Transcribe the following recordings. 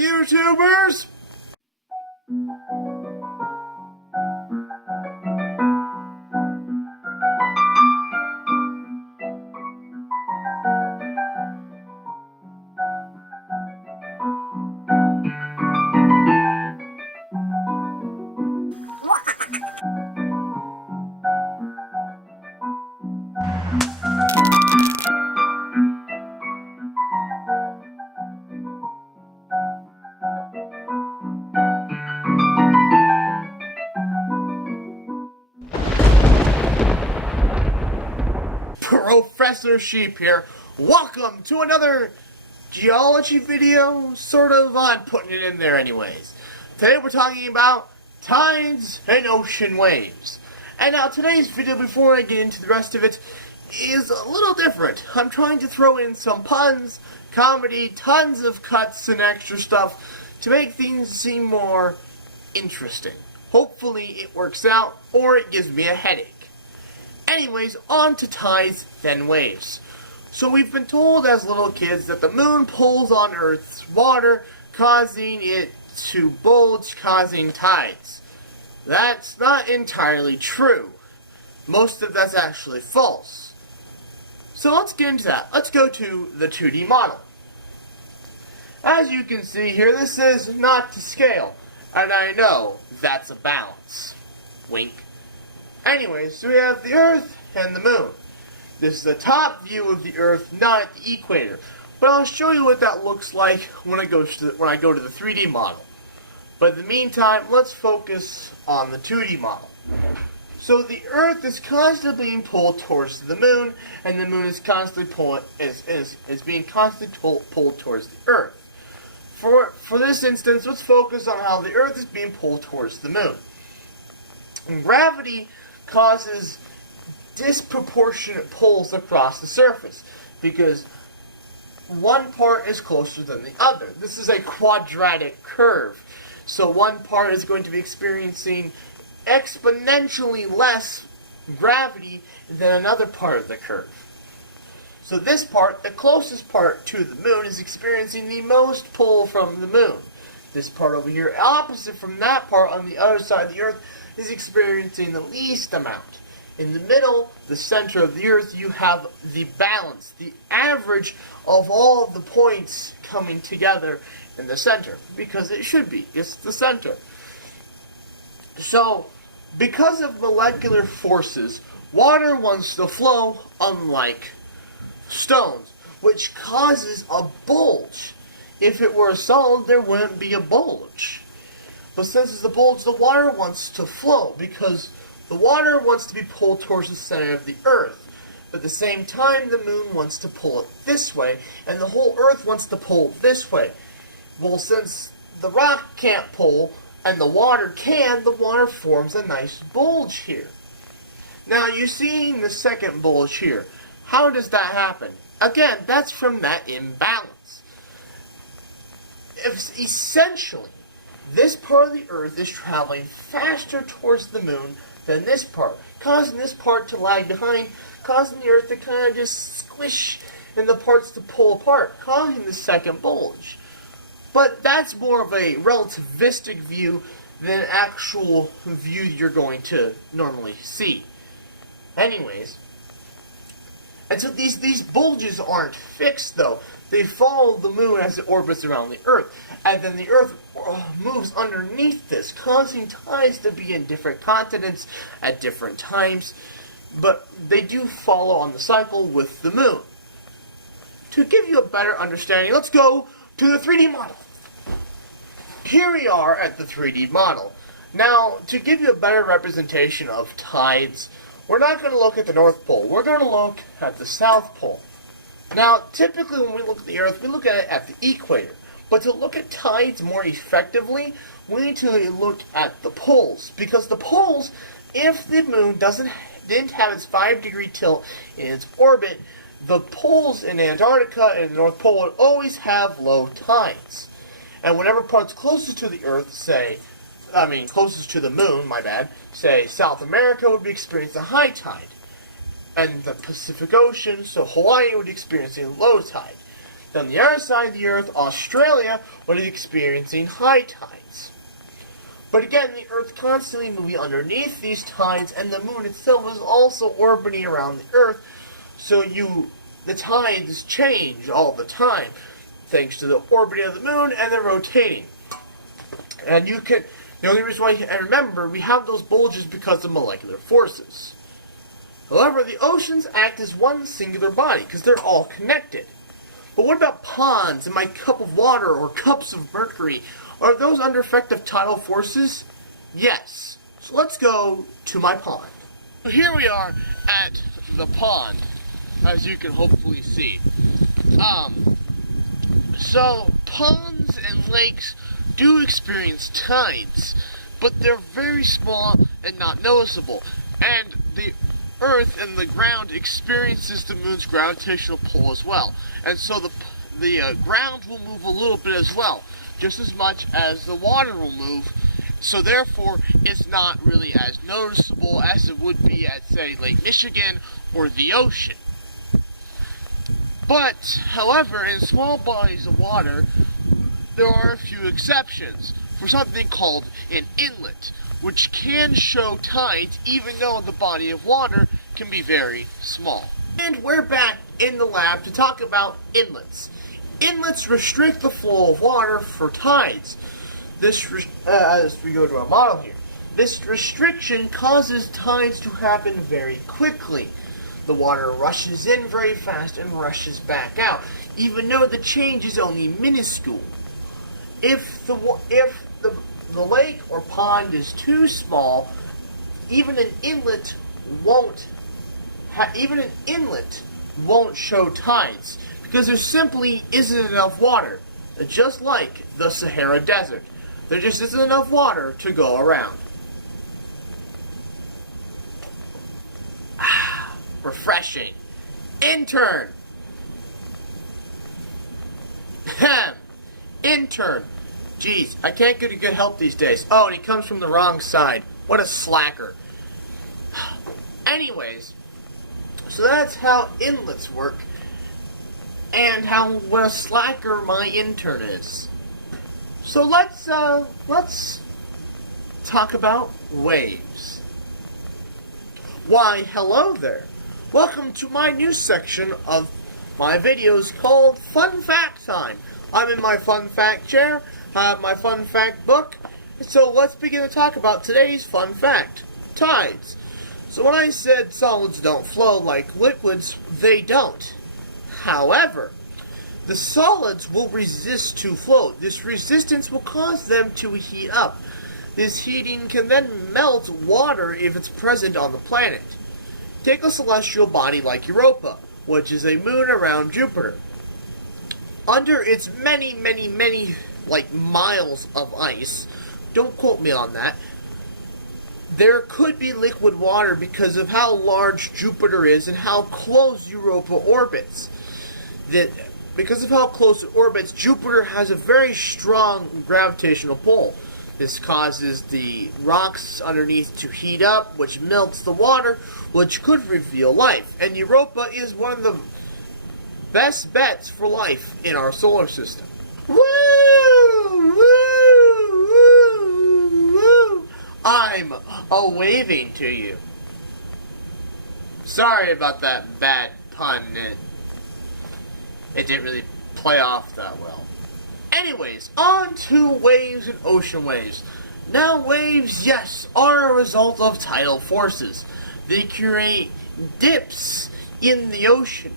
YouTubers! Professor Sheep here. Welcome to another geology video, sort of. I'm putting it in there anyways. Today we're talking about tides and ocean waves. And now today's video, before I get into the rest of it, is a little different. I'm trying to throw in some puns, comedy, tons of cuts and extra stuff to make things seem more interesting. Hopefully it works out, or it gives me a headache. Anyways, on to tides, then waves. So we've been told as little kids that the moon pulls on Earth's water, causing it to bulge, causing tides. That's not entirely true. Most of that's actually false. So let's get into that. Let's go to the 2D model. As you can see here, this is not to scale. And I know that's a balance. Wink. Anyways, so we have the Earth and the Moon. This is the top view of the Earth, not at the equator. But I'll show you what that looks like when I go to the 3D model. But in the meantime, let's focus on the 2D model. So the Earth is constantly being pulled towards the Moon, and the Moon is constantly being constantly pulled towards the Earth. For this instance, let's focus on how the Earth is being pulled towards the Moon. And gravity causes disproportionate pulls across the surface because one part is closer than the other. This is a quadratic curve. So one part is going to be experiencing exponentially less gravity than another part of the curve. So this part, the closest part to the Moon, is experiencing the most pull from the Moon. This part over here, opposite from that part on the other side of the Earth, is experiencing the least amount. In the middle, the center of the Earth, you have the balance, the average of all of the points coming together in the center, because it should be. It's the center. So, because of molecular forces, water wants to flow, unlike stones, which causes a bulge. If it were a solid, there wouldn't be a bulge. But since it's a bulge, the water wants to flow, because the water wants to be pulled towards the center of the Earth. But at the same time, the Moon wants to pull it this way, and the whole Earth wants to pull this way. Well, since the rock can't pull, and the water can, the water forms a nice bulge here. Now, you're seeing the second bulge here. How does that happen? Again, that's from that imbalance. Essentially, this part of the Earth is traveling faster towards the Moon than this part, causing this part to lag behind, causing the Earth to kind of just squish and the parts to pull apart, causing the second bulge. But that's more of a relativistic view than an actual view you're going to normally see. Anyways, and so these bulges aren't fixed though. They follow the Moon as it orbits around the Earth. And then the Earth moves underneath this, causing tides to be in different continents at different times. But they do follow on the cycle with the Moon. To give you a better understanding, let's go to the 3D model. Here we are at the 3D model. Now, to give you a better representation of tides, we're not going to look at the North Pole. We're going to look at the South Pole. Now, typically when we look at the Earth, we look at it at the equator. But to look at tides more effectively, we need to look at the poles. Because the poles, if the Moon didn't have its 5-degree tilt in its orbit, the poles in Antarctica and the North Pole would always have low tides. And whenever parts closest to the Earth, closest to the Moon, say South America would be experiencing a high tide. And the Pacific Ocean, so Hawaii would be experiencing a low tide. Then the other side of the Earth, Australia, would be experiencing high tides. But again, the Earth constantly moving underneath these tides, and the Moon itself is also orbiting around the Earth, so the tides change all the time, thanks to the orbiting of the Moon and the rotating. And the only reason why, and remember, we have those bulges because of molecular forces. However, the oceans act as one singular body, because they're all connected. But what about ponds and my cup of water or cups of mercury? Are those under effect of tidal forces? Yes. So let's go to my pond. Here we are at the pond, as you can hopefully see. So ponds and lakes do experience tides, but they're very small and not noticeable. And the Earth and the ground experiences the Moon's gravitational pull as well. And so the ground will move a little bit as well, just as much as the water will move. So therefore, it's not really as noticeable as it would be at, say, Lake Michigan or the ocean. But, however, in small bodies of water, there are a few exceptions for something called an inlet, which can show tides even though the body of water can be very small. And we're back in the lab to talk about inlets. Inlets restrict the flow of water for tides. As we go to our model here, this restriction causes tides to happen very quickly. The water rushes in very fast and rushes back out, even though the change is only minuscule. If the lake or pond is too small, even an inlet won't show tides, because there simply isn't enough water. Just like the Sahara Desert, there just isn't enough water to go around. Refreshing. Intern. Intern. Jeez, I can't get a good help these days. Oh, and he comes from the wrong side. What a slacker. Anyways, so that's how inlets work, and what a slacker my intern is. So let's talk about waves. Why, hello there. Welcome to my new section of my videos called Fun Fact Time. I'm in my fun fact chair, I have my fun fact book, so let's begin to talk about today's fun fact, tides. So when I said solids don't flow like liquids, they don't. However, the solids will resist to flow. This resistance will cause them to heat up. This heating can then melt water if it's present on the planet. Take a celestial body like Europa, which is a moon around Jupiter. Under its many, miles of ice, don't quote me on that, there could be liquid water because of how large Jupiter is and how close Europa orbits. Because of how close it orbits, Jupiter has a very strong gravitational pull. This causes the rocks underneath to heat up, which melts the water, which could reveal life. And Europa is one of the best bets for life in our solar system. Woo! Woo! Woo! Woo! I'm waving to you. Sorry about that bad pun. It didn't really play off that well. Anyways, on to waves and ocean waves. Now waves, yes, are a result of tidal forces. They create dips in the ocean.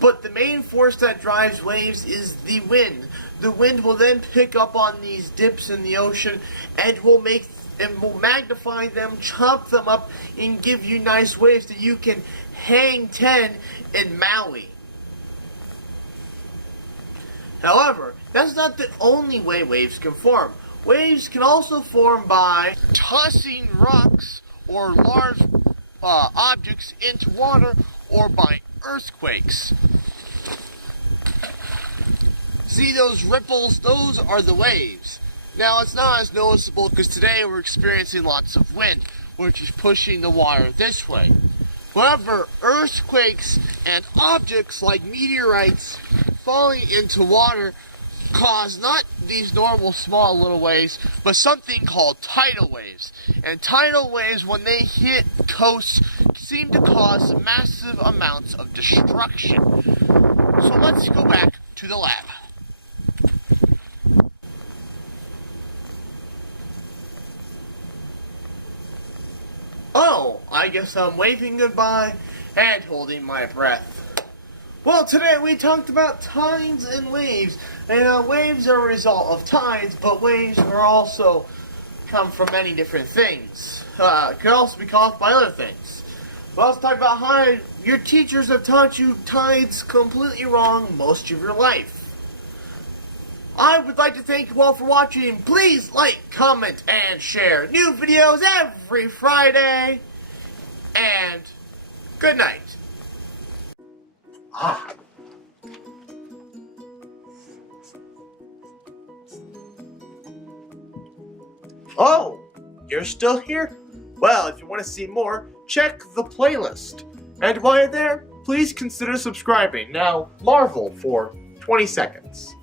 But the main force that drives waves is the wind. The wind will then pick up on these dips in the ocean and will magnify them, chop them up, and give you nice waves that you can hang 10 in Maui. However, that's not the only way waves can form. Waves can also form by tossing rocks or large objects into water, or by earthquakes. See those ripples? Those are the waves. Now, it's not as noticeable because today we're experiencing lots of wind, which is pushing the water this way. However, earthquakes and objects like meteorites falling into water cause not these normal small little waves, but something called tidal waves. And tidal waves, when they hit coasts, seem to cause massive amounts of destruction. So let's go back to the lab. Oh, I guess I'm waving goodbye and holding my breath. Well, today we talked about tides and waves. And waves are a result of tides, but waves are also come from many different things. Could also be caused by other things. Well, let's talk about how your teachers have taught you tides completely wrong most of your life. I would like to thank you all for watching. Please like, comment, and share. New videos every Friday. And good night. Oh, you're still here? Well, if you want to see more, check the playlist. And while you're there, please consider subscribing. Now, Marvel for 20 seconds.